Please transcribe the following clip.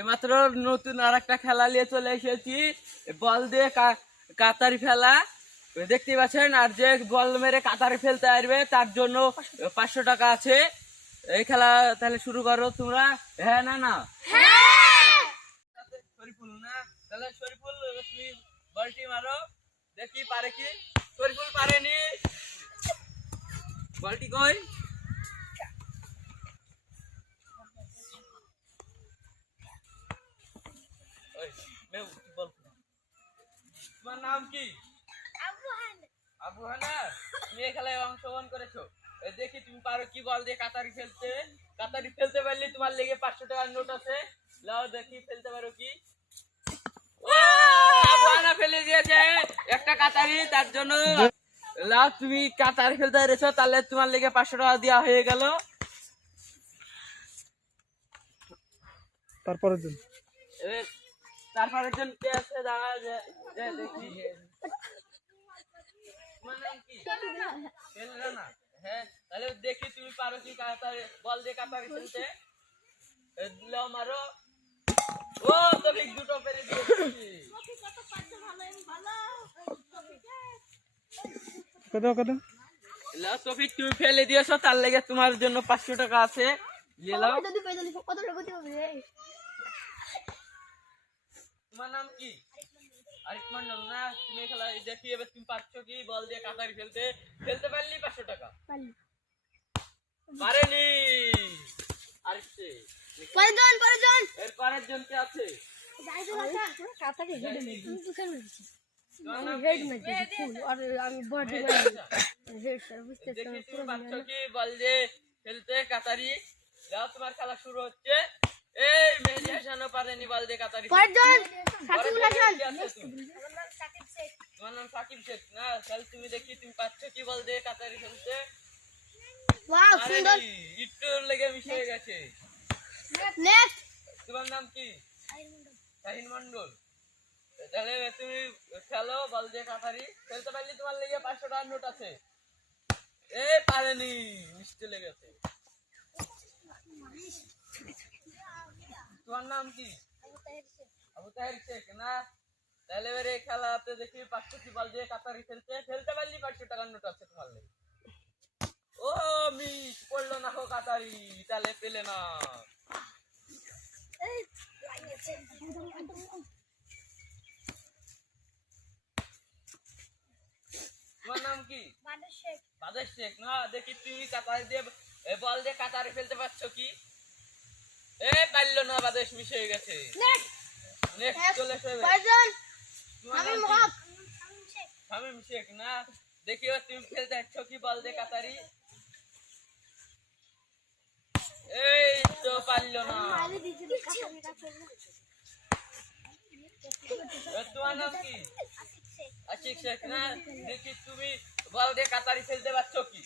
এমাত্র নতুন আর একটা খেলা নিয়ে চলে এসেছি। বল দিয়ে কাতারি ফেলা। দেখতে পাচ্ছেন, আর যে বল মেরে কাতারি ফেলতে পারবে, তার জন্য পাঁচশো টাকা আছে। এই খেলা তাহলে শুরু করো তোমরা। হ্যাঁ না না? না? তাহলে তুমি বলটি মারো। দেখি পারে কি? শরীফুল পারেনি। বলটি কই? মেউ, বল। তোমার নাম কি আবু হানা তুমি এই খেলায় অংশগ্রহণ করেছ। দেখি তুমি পারো কি বল দিয়ে কাতারি ফেলতে কাতারি ফেলতে পারলে তোমার লেগে পাঁচশো টাকার নোট আছে। লাও দেখি ফেলতে পারো কি? ও, আবু ফেলে দিয়েছে। একটা কাতারি তার জন্য লাও তুমি কাতারি ফেলতে পেরেছ তাহলে তোমার লেগে পাঁচশো টাকা দেওয়া হয়ে গেল। তারপরের দিন। তারপরে জন কে আছে? দাঁড়া যে যে দেখি। নাম কি? ফেলরা না? হ্যাঁ তাহলে দেখি তুমি পারো কি কাতারে। বল দিয়ে কাতারে খেলতে লাও মারো। ও তো ঠিক দুটো পেরে দিয়েছি। কত কত? লাও সফিক তুমি ফেলে দিয়েছ তার লেগে তোমার জন্য পাঁচশো টাকা আছে। নিয়ে লাও। তোমার নাম কি? আরিফ মন্ডল না? তুমি খেলা দেখি এবার তুমি পারছ কি? বল দিয়ে কাতারি ফেলতে ফেলতে পারলি পাঁচশো টাকা? পারেনি। আরেকটে এর পরের জন কে আছে তোমার নাম কি? দেখি তুমি পারছ কি? বল দিয়ে খেলতে কাতারি। যাও তোমার খেলা শুরু হচ্ছে। এই মেহেদি হাসানও দিয়ে কাতারি? তোমার নাম সাকিব শেখ না তাহলে তুমি দেখি তুমি পাচ্ছ কি বল কাতারি পারেনি একটু লেগে মিশে গেছে তোমার নাম কি শাহিন মন্ডল তাহলে তুমি খেলো বল দিয়ে কাতারি খেলতে পারলে তোমার লেগে পাঁচশো টাকার নোট আছে এ পারেনি মিষ্টি লেগেছে তোমার নাম কি? আবু তাহের শেখ। না? তাহলে এবারে এই খেলাতে দেখি পাঁচশো বল দিয়ে কাতারি খেলতে খেলতে পারলি পাঁচশো টাকার নোট আছে তোমার ও মিস পড়ল না হো কাতারি। তাহলে পেলে না। তোমার নাম কি? বাদর শেখ। না? দেখি তুমি কাতারি দিয়ে বল দিয়ে কাতারি ফেলতে পারছ কি? এ পারল না বাদেশ মিশ গেছে। নেক্সট। চলে এসো এবার। তোমার নাম কি? শেখ না। দেখি তুমি ফেলতে পারছ কি বল দিয়ে কাতারি। এই তো পারল না। এবার তোমার নাম কি? আশিক শেখ না। দেখি তুমি বল দিয়ে কাতারি ফেলতে পারছ কি?